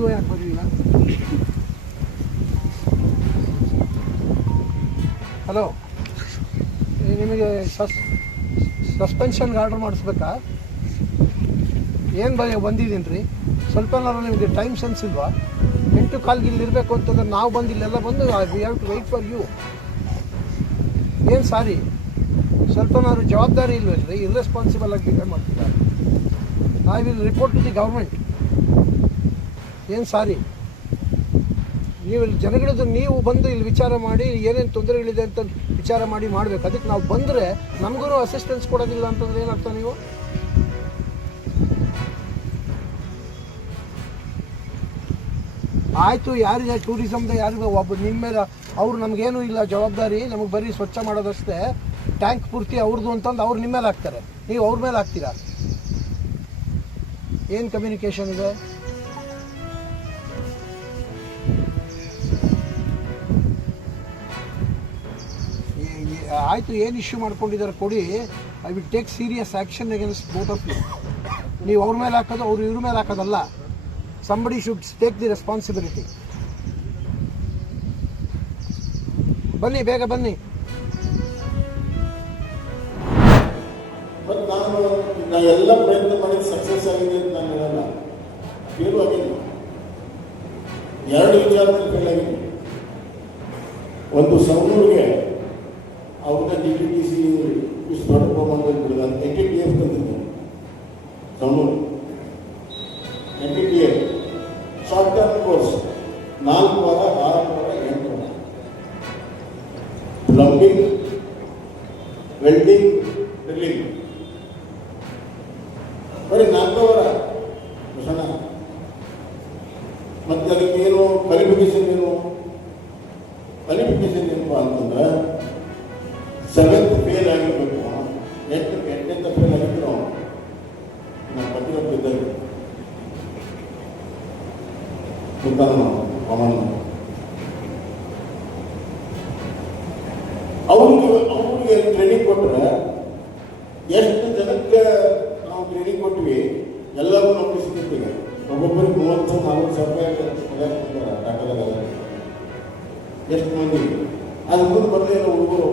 ನೀವು ಯಾಕೆ ಬರಲಿಲ್ಲ? ಹಲೋ, ನಿಮಗೆ ಸಸ್ಪೆನ್ಷನ್ಗೆ ಆರ್ಡರ್ ಮಾಡಿಸ್ಬೇಕಾ? ಏನು ಬಂದಿದ್ದೀನಿ ರೀ. ಸ್ವಲ್ಪ ನಿಮಗೆ ಟೈಮ್ ಸೆನ್ಸ್ ಇಲ್ವಾ? 8:15 ಇಲ್ಲಿ ಇರಬೇಕು ಅಂತಂದ್ರೆ ನಾವು ಬಂದು ಇಲ್ಲೆಲ್ಲ ಬಂದು we have to wait for you. ಏನು ಸಾರಿ, ಸ್ವಲ್ಪನಾದ್ರು ಜವಾಬ್ದಾರಿ ಇಲ್ವಲ್ರಿ? ಇರ್ರೆಸ್ಪಾನ್ಸಿಬಲ್ ಆಗಿ ಬಿಹೇವ್ ಮಾಡ್ತಿದ್ದಾರೆ. I will report to the government. ಏನು ಸಾರಿ, ನೀವು ಇಲ್ಲಿ ಜನಗಳದ್ದು ನೀವು ಬಂದು ಇಲ್ಲಿ ವಿಚಾರ ಮಾಡಿ ಏನೇನು ತೊಂದರೆಗಳಿದೆ ಅಂತ ವಿಚಾರ ಮಾಡಿ ಮಾಡಬೇಕು. ಅದಕ್ಕೆ ನಾವು ಬಂದರೆ ನಮಗೂ ಅಸಿಸ್ಟೆನ್ಸ್ ಕೊಡೋದಿಲ್ಲ ಅಂತಂದ್ರೆ ಏನರ್ಥ? ನೀವು ಆಯಿತು, ಯಾರಿಗೆ ಟೂರಿಸಮ್ದ ಯಾರಿಗೂ ಒಬ್ಬ ನಿಮ್ಮ ಮೇಲೆ ಅವ್ರು ನಮಗೇನೂ ಇಲ್ಲ ಜವಾಬ್ದಾರಿ, ನಮಗೆ ಬರೀ ಸ್ವಚ್ಛ ಮಾಡೋದಷ್ಟೇ, ಟ್ಯಾಂಕ್ ಪೂರ್ತಿ ಅವ್ರದ್ದು ಅಂತಂದು ಅವ್ರು ನಿಮ್ಮ ಮೇಲೆ ಹಾಕ್ತಾರೆ, ನೀವು ಅವ್ರ ಮೇಲೆ ಹಾಕ್ತೀರಾ. ಏನು ಕಮ್ಯುನಿಕೇಷನ್ ಇದೆ? ಆಯಿತು, ಏನು ಇಶ್ಯೂ ಮಾಡ್ಕೊಂಡಿದ್ದಾರೆ ಕೊಡಿ. I will take serious action against both of you. ನೀವು ಅವ್ರ ಮೇಲೆ ಹಾಕೋದು ಅವ್ರು ಇವ್ರ ಮೇಲೆ ಹಾಕೋದಲ್ಲ. Somebody should take the responsibility. ಬನ್ನಿ, ಬೇಗ ಬನ್ನಿ. ಬಟ್ ನಾನು ಎಲ್ಲ ಪ್ರಯತ್ನ ಮಾಡಿದ ಸಕ್ಸಸ್ ಆಗಿದೆ ಅಂತ ನಾನು ಹೇಳಲ್ಲ. ಫೇಲ್ ಆಗಿದೆ, 2 ವಿಚಾರದಲ್ಲಿ ಫೇಲ್ ಆಗಿದೆ. ಒಂದು ಸೌನೂರಿಗೆ ಅವ್ರನ್ನ DTTC ಇಷ್ಟು ದೊಡ್ಡ ಪ್ರಮಾಣದಲ್ಲಿ ಬಿಡಿದ NTTF ತಂದಿದ್ದೆ. Saunur NTTF short term course 4 ವಾರ, 6 ವಾರ, 8 ವಾರ. ಪ್ಲಂಬಿಂಗ್, ವೆಲ್ಡಿಂಗ್, ಡ್ರಿಲ್ಲಿಂಗ್ ಬರೀ 4 ವಾರ ಭೂಷಣ. ಮತ್ತು ಅದಕ್ಕೇನು ಕ್ವಾಲಿಫಿಕೇಶನ್ ಏನು ಅಂತಂದ್ರೆ 7th ಫೇಲ್ ಆಗಿರ್ಬೇಕು. 8th ಫೇಲ್ ಆಗಿದ್ರು ನಮ್ಮ ಪಟ್ಟಿರಪ್ಪ ಇದ್ದಾಗ ಅವ್ರಿಗೆ ಟ್ರೈನಿಂಗ್ ಕೊಟ್ಟರೆ ಎಷ್ಟು ಜನಕ್ಕೆ ನಾವು ಟ್ರೈನಿಂಗ್ ಕೊಟ್ವಿ, ಎಲ್ಲರೂ ನೌಕರಿ ಸಿಗ್ತೀವಿ. ಒಬ್ಬೊಬ್ಬರಿಗೆ 30,000-40,000 ರೂಪಾಯಿ ಟಾಟಾದಾಗ ಎಷ್ಟು ಮಂದಿ ಅದು ಮುಂದೆ ಬರಲೇ ಇಲ್ಲ ಹುಡುಗರು.